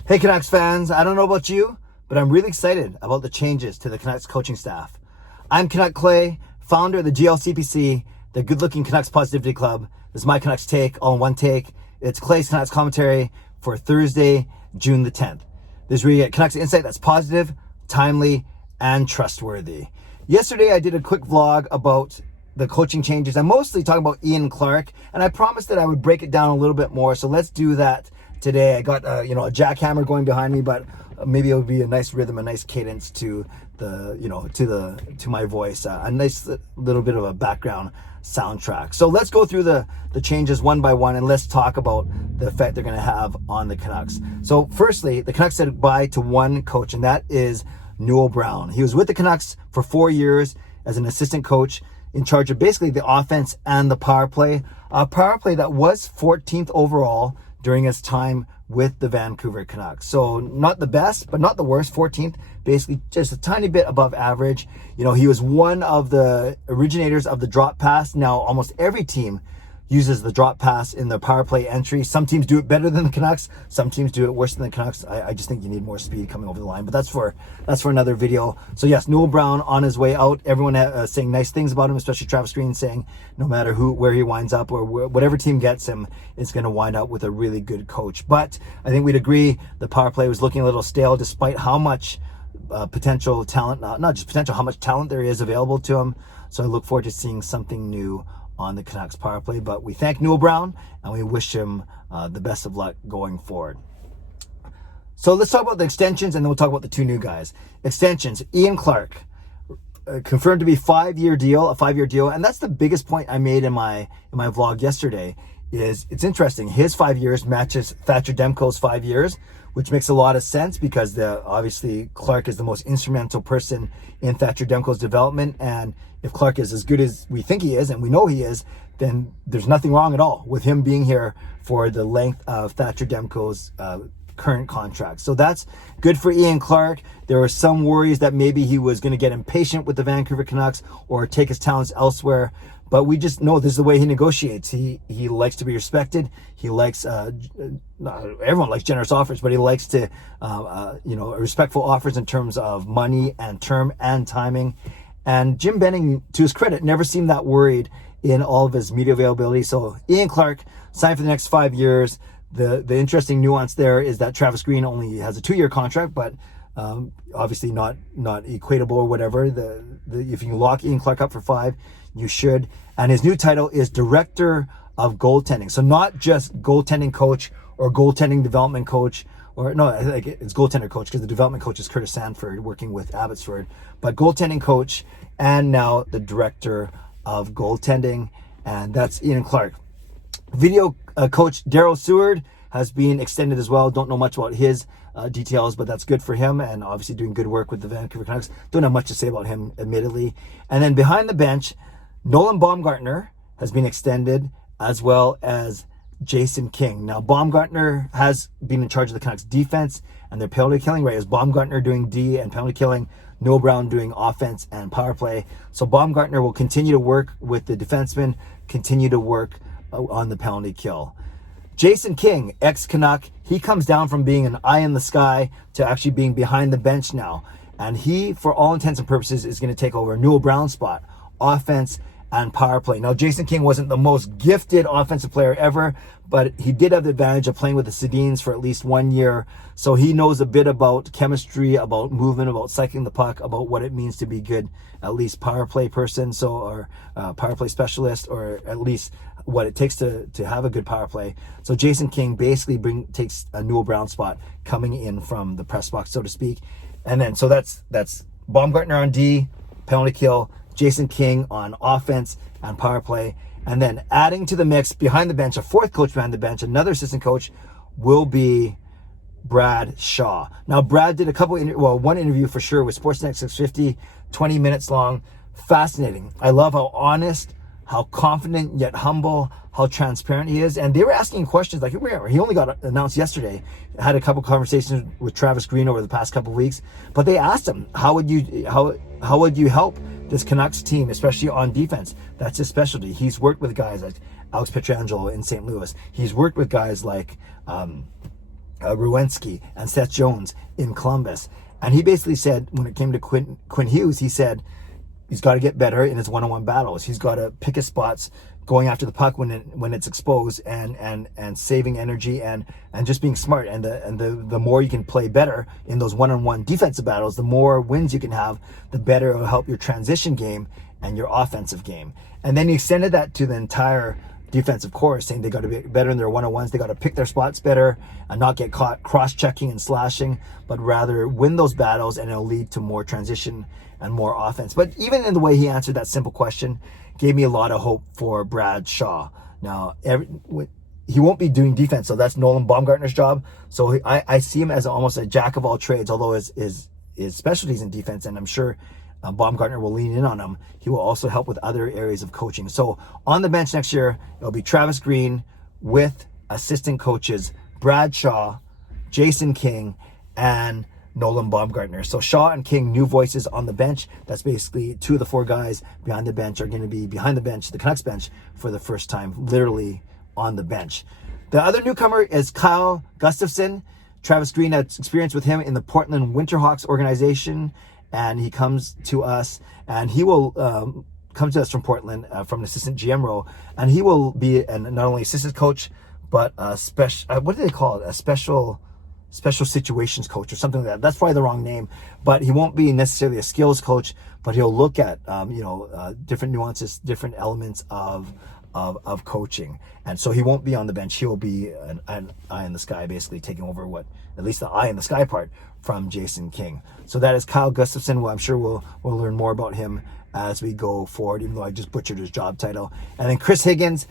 Hey Canucks fans, I don't know about you, but I'm really excited about the changes to the Canucks coaching staff. I'm Canuck Clay, founder of the GLCPC, the Good Looking Canucks Positivity Club. This is my Canucks take, all in one take. It's Clay's Canucks commentary for Thursday, June the 10th. This is where you get Canucks insight that's positive, timely, and trustworthy. Yesterday I did a quick vlog about the coaching changes. I'm mostly talking about Ian Clark, and I promised that I would break it down a little bit more, so let's do that today. I got a jackhammer going behind me, but maybe it would be a nice rhythm, a nice cadence to the to my voice, a nice little bit of a background soundtrack. So let's go through the changes one by one, and let's talk about the effect they're going to have on the Canucks. So firstly, the Canucks said goodbye to one coach, and that is Newell Brown. He was with the Canucks for 4 years as an assistant coach in charge of basically the offense and the power play. A power play that was 14th overall during his time with the Vancouver Canucks. So not the best, but not the worst. 14th, basically just a tiny bit above average. He was one of the originators of the drop pass. Now almost every team uses the drop pass in the power play entry. Some teams do it better than the Canucks. Some teams do it worse than the Canucks. I just think you need more speed coming over the line, but that's for another video. So yes, Newell Brown on his way out. Everyone saying nice things about him, especially Travis Green saying no matter where he winds up or whatever team gets him is going to wind up with a really good coach. But I think we'd agree the power play was looking a little stale despite how much potential talent, not just potential, how much talent there is available to him. So I look forward to seeing something new on the Canucks power play. But we thank Newell Brown and we wish him the best of luck going forward. So let's talk about the extensions, and then we'll talk about the two new guys. Extensions: Ian Clark confirmed to be a 5-year deal, and that's the biggest point I made in my vlog yesterday. Is it's interesting, his 5 years matches Thatcher Demko's 5 years, which makes a lot of sense because obviously Clark is the most instrumental person in Thatcher Demko's development, and if Clark is as good as we think he is, and we know he is, then there's nothing wrong at all with him being here for the length of Thatcher Demko's current contract. So that's good for Ian Clark. There were some worries that maybe he was going to get impatient with the Vancouver Canucks or take his talents elsewhere. But we just know this is the way he negotiates. He likes to be respected. He likes, everyone likes generous offers, but he likes to, respectful offers in terms of money and term and timing. And Jim Benning, to his credit, never seemed that worried in all of his media availability. So Ian Clark signed for the next 5 years. The interesting nuance there is that Travis Green only has a 2-year contract, but obviously not equatable or whatever. If you lock Ian Clark up for 5, you should. And his new title is Director of Goaltending. So not just goaltending coach or goaltending development coach, or no, I think it's goaltender coach because the development coach is Curtis Sanford working with Abbotsford, but goaltending coach and now the Director of Goaltending, and that's Ian Clark. Video coach Daryl Seward has been extended as well. Don't know much about his details, but that's good for him, and obviously doing good work with the Vancouver Canucks. Don't have much to say about him, admittedly. And then behind the bench, Nolan Baumgartner has been extended, as well as Jason King. Now, Baumgartner has been in charge of the Canucks defense and their penalty killing, right? As Baumgartner doing D and penalty killing, Newell Brown doing offense and power play. So Baumgartner will continue to work with the defensemen, continue to work on the penalty kill. Jason King, ex-Canuck, he comes down from being an eye in the sky to actually being behind the bench now. And he, for all intents and purposes, is going to take over Newell Brown's spot, offense and power play. Now, Jason King wasn't the most gifted offensive player ever, but he did have the advantage of playing with the Sedins for at least 1 year. So he knows a bit about chemistry, about movement, about cycling the puck, about what it means to be good, at least power play person, or power play specialist, or at least what it takes to have a good power play. So Jason King basically takes a Newell Brown spot coming in from the press box, so to speak. And then, so that's Baumgartner on D, penalty kill, Jason King on offense and power play. And then adding to the mix behind the bench, a fourth coach behind the bench, another assistant coach, will be Brad Shaw. Now, Brad did one interview for sure with Sportsnet 650, 20 minutes long. Fascinating. I love how honest, how confident yet humble, how transparent he is. And they were asking questions like, he only got announced yesterday. I had a couple conversations with Travis Green over the past couple of weeks, but they asked him, how would you help this Canucks team, especially on defense? That's his specialty. He's worked with guys like Alex Pietrangelo in St. Louis. He's worked with guys like Rowensky and Seth Jones in Columbus. And he basically said, when it came to Quinn Hughes, he said he's got to get better in his one-on-one battles. He's got to pick his spots, going after the puck when it's exposed, and saving energy and just being smart. And the more you can play better in those one-on-one defensive battles, the more wins you can have, the better it will help your transition game and your offensive game. And then he extended that to the entire defensive core, saying they got to be better in their one-on-ones. They got to pick their spots better and not get caught cross-checking and slashing, but rather win those battles, and it'll lead to more transition and more offense. But even in the way he answered that simple question gave me a lot of hope for Brad Shaw. Now, he won't be doing defense, so that's Nolan Baumgartner's job. So I see him as almost a jack of all trades, although his specialties in defense, and I'm sure Baumgartner will lean in on him. He will also help with other areas of coaching. So on the bench next year, it'll be Travis Green with assistant coaches Brad Shaw, Jason King, and Nolan Baumgartner. So Shaw and King, new voices on the bench. That's basically 2 of the 4 guys behind the bench are going to be behind the bench, the Canucks bench, for the first time, literally on the bench. The other newcomer is Kyle Gustafson. Travis Green had experience with him in the Portland Winterhawks organization, and he comes to us, and he will come to us from Portland, from an assistant GM role, and he will be not only assistant coach, but a special, what do they call it? A special situations coach or something like that. That's probably the wrong name, but he won't be necessarily a skills coach, but he'll look at, different nuances, different elements of coaching. And so he won't be on the bench. He'll be an eye in the sky, basically taking over at least the eye in the sky part from Jason King. So that is Kyle Gustafson. Well, I'm sure we'll learn more about him as we go forward, even though I just butchered his job title. And then Chris Higgins,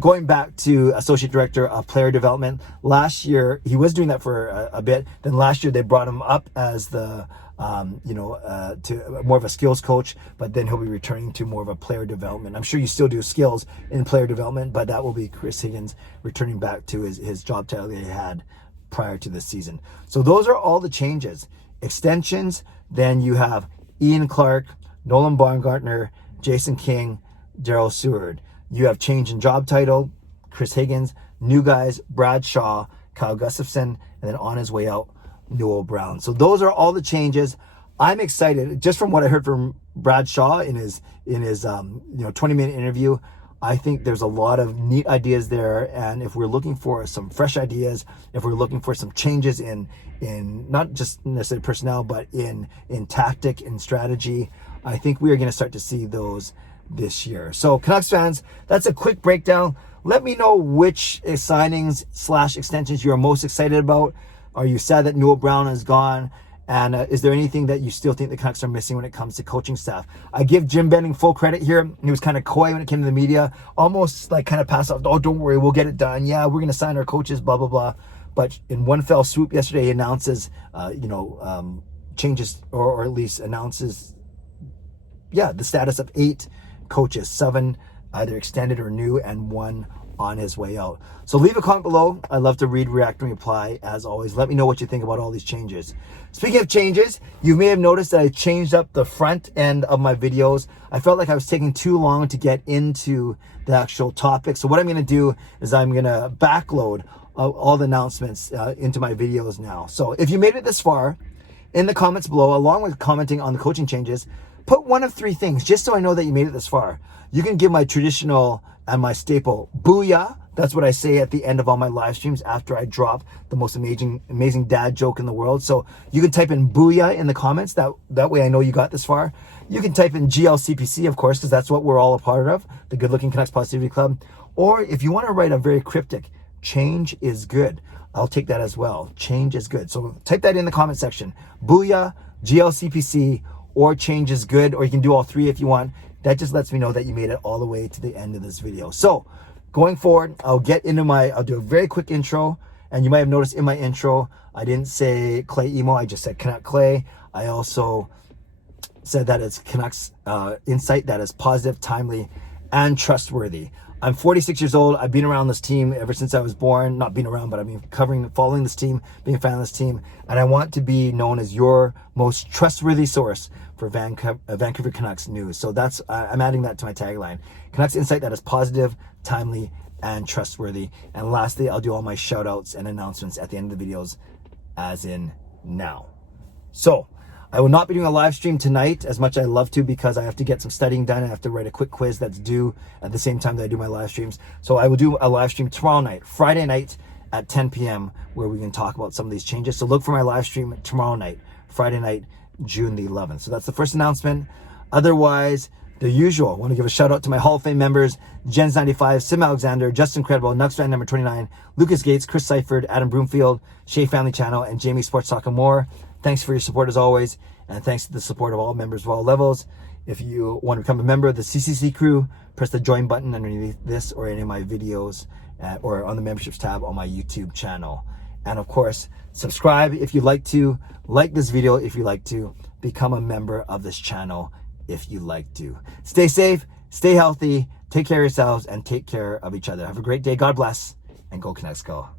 going back to Associate Director of Player Development. Last year, he was doing that for a bit. Then last year, they brought him up as to more of a skills coach, but then he'll be returning to more of a player development. I'm sure you still do skills in player development, but that will be Chris Higgins returning back to his job title that he had prior to this season. So those are all the changes. Extensions, then you have Ian Clark, Nolan Baumgartner, Jason King, Daryl Seward. You have change in job title, Chris Higgins, new guys, Brad Shaw, Kyle Gustafson, and then on his way out, Noel Brown. So those are all the changes. I'm excited just from what I heard from Brad Shaw in his 20-minute interview. I think there's a lot of neat ideas there, and if we're looking for some fresh ideas, if we're looking for some changes in not just necessarily personnel, but in tactic and strategy, I think we are going to start to see those this year. So Canucks fans, that's a quick breakdown. Let me know which signings / extensions you're most excited about. Are you sad that Noel Brown is gone? And is there anything that you still think the Canucks are missing when it comes to coaching staff? I give Jim Benning full credit here. He was kind of coy when it came to the media, almost like kind of pass off, oh, don't worry, we'll get it done. Yeah, we're going to sign our coaches, blah, blah, blah. But in one fell swoop yesterday, he announces, changes, or at least announces, the status of 8 coaches, 7 either extended or new, and 1 on his way out. So leave a comment below. I love to read, react, and reply. As always, let me know what you think about all these changes. Speaking of changes, you may have noticed that I changed up the front end of my videos. I felt like I was taking too long to get into the actual topic. So what I'm going to do is I'm going to backload all the announcements into my videos now. So if you made it this far, in the comments below, along with commenting on the coaching changes, put one of 3 things, just so I know that you made it this far. You can give my traditional and my staple booyah. That's what I say at the end of all my live streams after I drop the most amazing dad joke in the world. So you can type in booyah in the comments. That way I know you got this far. You can type in GLCPC, of course, because that's what we're all a part of, the Good Looking Canucks Positivity Club. Or if you want to write a very cryptic, change is good, I'll take that as well. Change is good. So type that in the comment section. Booyah, GLCPC, or change is good, or you can do all 3 if you want. That just lets me know that you made it all the way to the end of this video. So going forward, I'll do a very quick intro. And you might have noticed in my intro, I didn't say Clay Emo, I just said Canuck Clay. I also said that it's Canucks insight that is positive, timely, and trustworthy. I'm 46 years old. I've been around this team ever since I was born. Not been around, but I've been following this team, being a fan of this team. And I want to be known as your most trustworthy source for Vancouver Canucks news. So I'm adding that to my tagline. Canucks insight that is positive, timely, and trustworthy. And lastly, I'll do all my shout outs and announcements at the end of the videos, as in now. So I will not be doing a live stream tonight as much as I love to, because I have to get some studying done. I have to write a quick quiz that's due at the same time that I do my live streams. So I will do a live stream tomorrow night, Friday night at 10 p.m. where we can talk about some of these changes. So look for my live stream tomorrow night, Friday night, June the 11th. So that's the first announcement. Otherwise, the usual. I want to give a shout out to my Hall of Fame members: Jens95, Simalexander, Justin Credible, nucksfan number 29, Lucas Gates, Chris Seifried, Adam Broomfield, Shea Family Channel, and Jamie Sports Talk and more. Thanks for your support as always, and thanks to the support of all members of all levels. If you want to become a member of the CCC Crew, press the join button underneath this or any of my videos, or on the memberships tab on my YouTube channel. And of course, subscribe if you'd like to, like this video if you'd like to, become a member of this channel if you'd like to. Stay safe, stay healthy, take care of yourselves, and take care of each other. Have a great day. God bless, and go Canucks go.